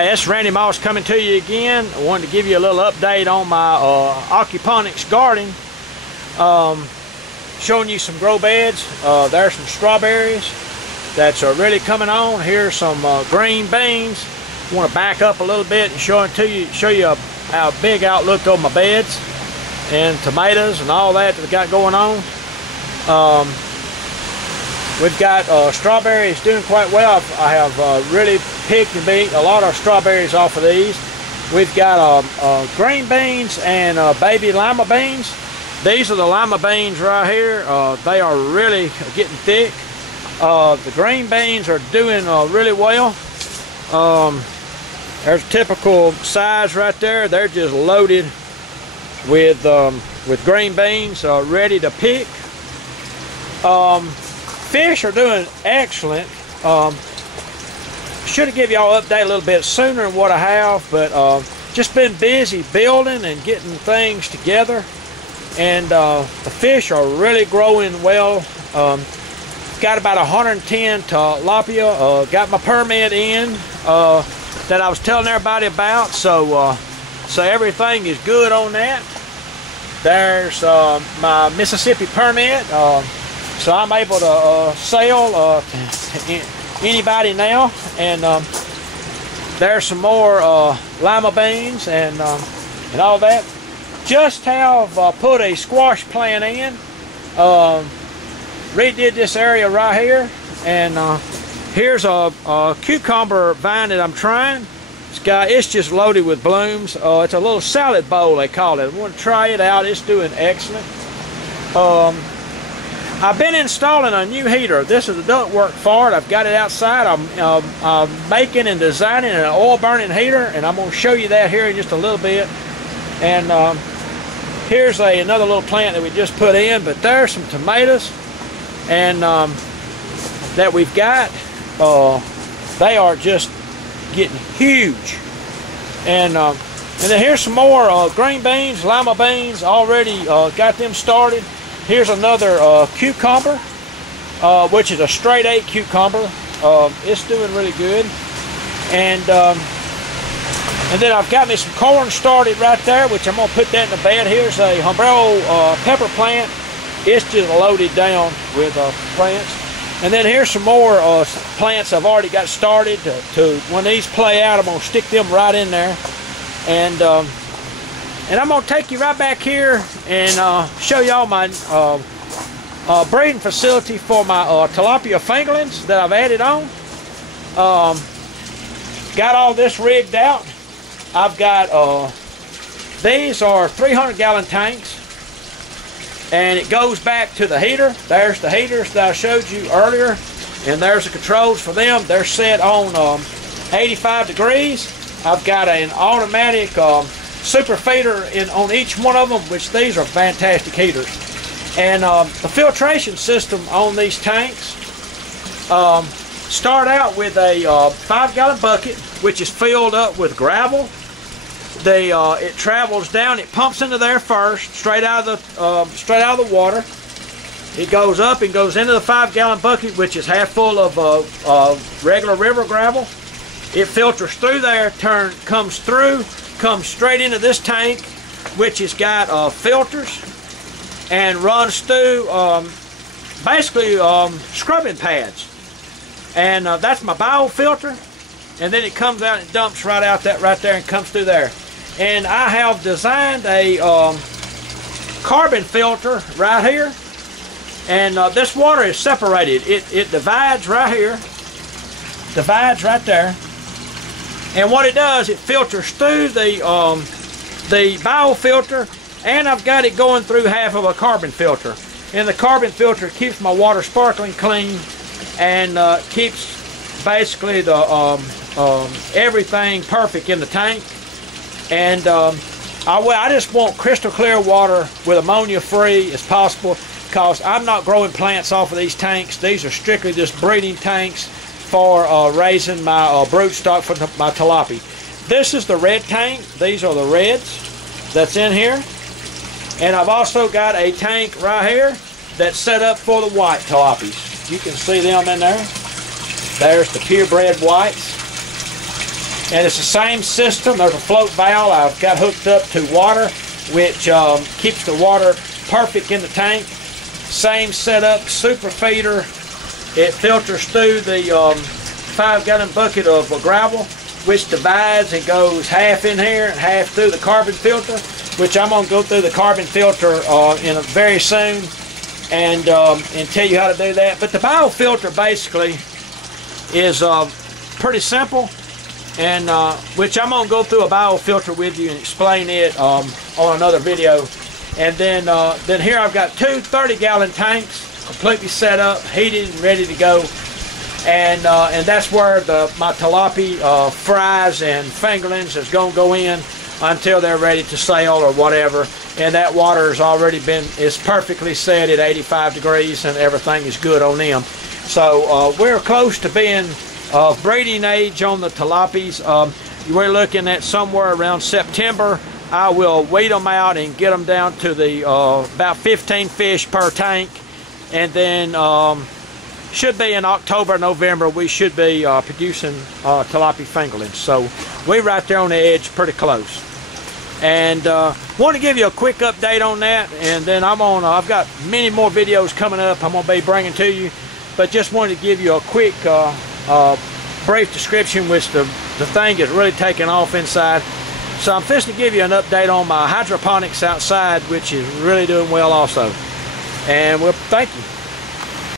Hey, it's Randy Moss coming to you again. I wanted to give you a little update on my aquaponics garden. Showing you some grow beds. There's some strawberries that's really coming on. Here's some green beans. I want to back up a little bit and show you how big outlook on my beds, and tomatoes and all that we got going on. We've got strawberries doing quite well. I have really picked and beat a lot of strawberries off of these. We've got green beans and baby lima beans. These are the lima beans right here. They are really getting thick. The green beans are doing really well. There's a typical size right there. They're just loaded with green beans, ready to pick. Fish are doing excellent. Should have given y'all an update a little bit sooner than what I have, but just been busy building and getting things together, and the fish are really growing well. Got about 110 tilapia. Got my permit in that I was telling everybody about, so everything is good on that. There's my Mississippi permit. So I'm able to sell anybody now, and there's some more lima beans and all that. Just have put a squash plant in. Redid this area right here, and here's a cucumber vine that I'm trying. It's just loaded with blooms. It's a little salad bowl, they call it. I want to try it out. It's doing excellent. I've been installing a new heater. This is a ductwork for it. I've got it outside. I'm making and designing an oil burning heater, and I'm going to show you that here in just a little bit. And here's another little plant that we just put in, but there's some tomatoes and that we've got. They are just getting huge. And then here's some more green beans, lima beans. Already got them started. Here's another cucumber, which is a straight 8 cucumber. It's doing really good. And then I've got me some corn started right there, which I'm going to put that in the bed. Here's a Humbrello pepper plant. It's just loaded down with plants. And then here's some more plants I've already got started. When these play out, I'm going to stick them right in there. And I'm going to take you right back here and show y'all my breeding facility for my tilapia fingerlings that I've added on. Got all this rigged out. I've got, these are 300-gallon tanks, and it goes back to the heater. There's the heaters that I showed you earlier, and there's the controls for them. They're set on 85 degrees. I've got an automatic super feeder on each one of them, which these are fantastic heaters. And the filtration system on these tanks start out with a 5-gallon bucket, which is filled up with gravel. It travels down. It pumps into there first, straight out of the water. It goes up and goes into the 5-gallon bucket, which is half full of regular river gravel. It filters through there, comes straight into this tank, which has got filters, and runs through basically scrubbing pads. And that's my biofilter, and then it comes out and dumps right out that right there and comes through there. And I have designed a carbon filter right here, and this water is separated. It divides right here, divides right there. And what it does, it filters through the biofilter, and I've got it going through half of a carbon filter. And the carbon filter keeps my water sparkling clean, and keeps basically the everything perfect in the tank. And I just want crystal clear water with ammonia free as possible, because I'm not growing plants off of these tanks. These are strictly just breeding tanks for raising my brood stock for my tilapia. This is the red tank. These are the reds that's in here. And I've also got a tank right here that's set up for the white tilapias. You can see them in there. There's the purebred whites. And it's the same system. There's a float valve I've got hooked up to water, which keeps the water perfect in the tank. Same setup, super feeder. It filters through the 5-gallon bucket of gravel, which divides and goes half in here and half through the carbon filter, which I'm going to go through the carbon filter very soon and tell you how to do that. But the biofilter basically is pretty simple, and which I'm going to go through a biofilter with you and explain it on another video. And then here I've got two 30-gallon tanks completely set up, heated and ready to go. And that's where my tilapia fries and fingerlings is going to go in until they're ready to sale or whatever. And that water has already is perfectly set at 85 degrees and everything is good on them. So we're close to being breeding age on the tilapias. We're looking at somewhere around September. I will weed them out and get them down to the about 15 fish per tank, and then should be in October, November, we should be producing tilapia fingerlings. So we're right there on the edge, pretty close. And want to give you a quick update on that, and then I've got many more videos coming up I'm going to be bringing to you, but just wanted to give you a quick brief description, which the thing is really taking off inside. So I'm fixing to give you an update on my hydroponics outside, which is really doing well also. And well, thank you.